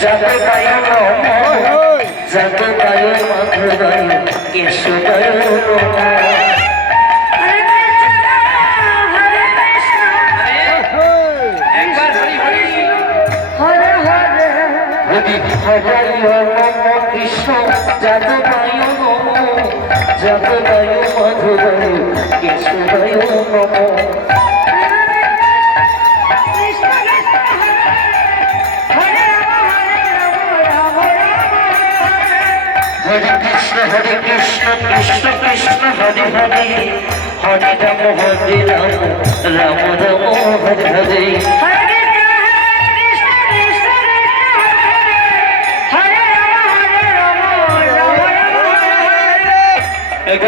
जगदाय जगदाय मधुराय केशवाय कृष्ण जगदाय जगदाय मधुराय केशवाय नमो हरे कृष्ण कृष्ण कृष्ण हरे हरे हरे राम राम राम हरे हरे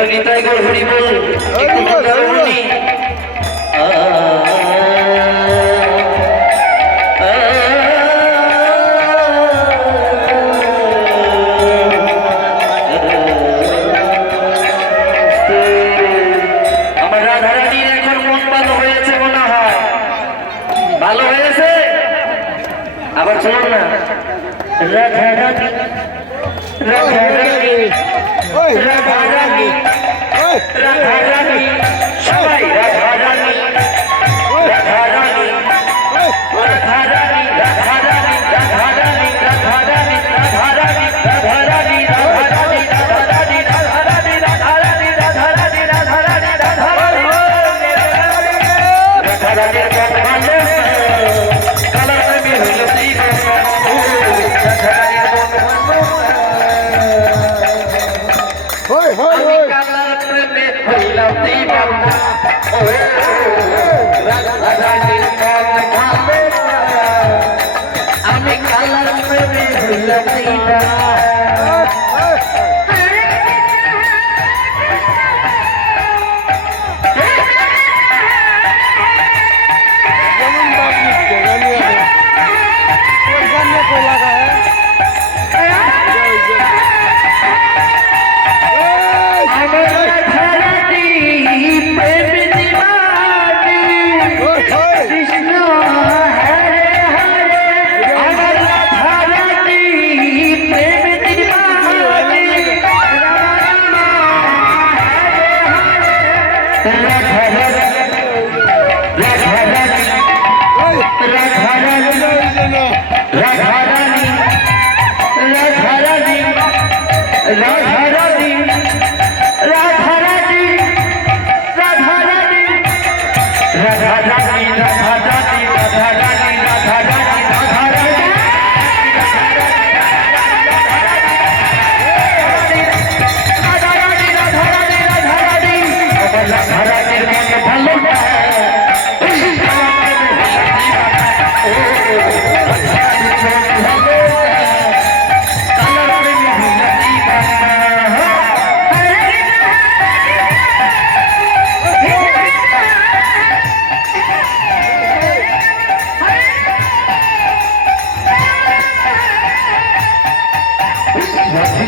गीता हरि बोल ভালো হয়েছে আবার চলুন না রাধা রাধি রাধা রাধি রাধা রাধি রাধা রাধি সবাই রাধা রাধি রাধা রাধি রাধা রাধি রাধা রাধি রাধা রাধি রাধা রাধি রাধা রাধি রাধা রাধি রাধা রাধি রাধা রাধি রাধা রাধি রাধা রাধি রাধা রাধি রাধা রাধি রাধা রাধি রাধা রাধি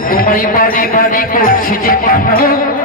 তোমায় বাড়ি বাড়ি করছি যে